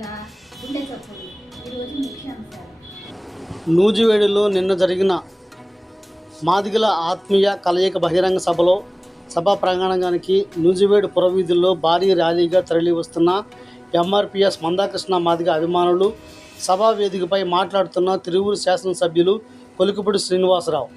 వేళ గుండె చప్పుడు. ఈరోజు ముఖ్యాంశాలు. నూజివేడులో నిన్న జరిగిన మాదిగల ఆత్మీయ కలయిక బహిరంగ సభలో సభా ప్రాంగణానికి నూజివేడు పురవీధుల్లో భారీ ర్యాలీగా తరలి వస్తున్న ఎంఆర్పిఎస్ మందాకృష్ణ మాదిగ అభిమానులు సభా వేదికపై మాట్లాడుతున్న తిరువూరు శాసనసభ్యులు కొలికిపూడి శ్రీనివాసరావు.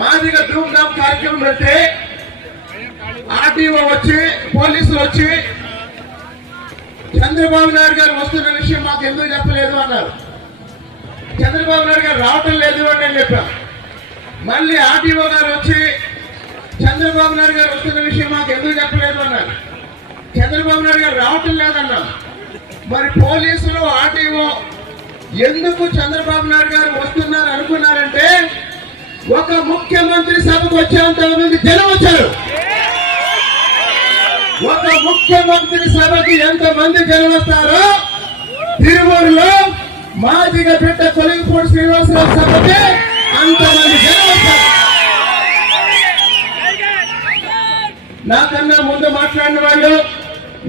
మాదిగా ధూమ్ధామ్ కార్యక్రమం పెడితే ఆర్టీఓ వచ్చి పోలీసులు వచ్చి చంద్రబాబు నాయుడు గారు వస్తున్న విషయం మాకు ఎందుకు చెప్పలేదు అన్నారు. చంద్రబాబు నాయుడు గారు రావటం లేదు అని నేను చెప్పాను. మళ్ళీ ఆర్టీఓ గారు వచ్చి చంద్రబాబు నాయుడు గారు వస్తున్న విషయం మాకు ఎందుకు చెప్పలేదు అన్నారు. చంద్రబాబు నాయుడు గారు రావటం లేదన్నారు. మరి పోలీసులు ఆర్టీఓ ఎందుకు చంద్రబాబు నాయుడు గారు వస్తున్నారు అనుకున్నారంటే ఒక ముఖ్యమంత్రి సభకు వచ్చేంత మంది జనం వచ్చారు. ఒక ముఖ్యమంత్రి సభకి ఎంతమంది జనం వస్తారో తిరువూరులో మాదిగ బిడ్డ కొలికిపూడి శ్రీనివాసరావు సభకి అంతమంది జనం వచ్చారు. నాకన్నా ముందు మాట్లాడిన వాళ్ళు,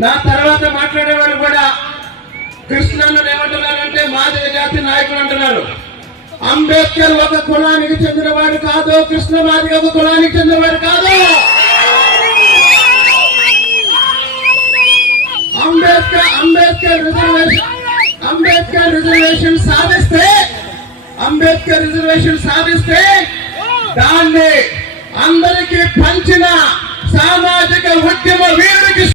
నా తర్వాత మాట్లాడేవాళ్ళు కూడా కృష్ణన్నను ఏమంటున్నారంటే మాదిగ జాతి నాయకులు అంటున్నారు. అంబేద్కర్ ఒక కులానికి చెందినవాడు కాదు, కృష్ణ మాదిగ ఒక కులానికి చెందినవాడు కాదు. అంబేద్కర్ రిజర్వేషన్ సాధిస్తే దాన్ని అందరికీ పంచిన సామాజిక ఉద్యమ వీరుడు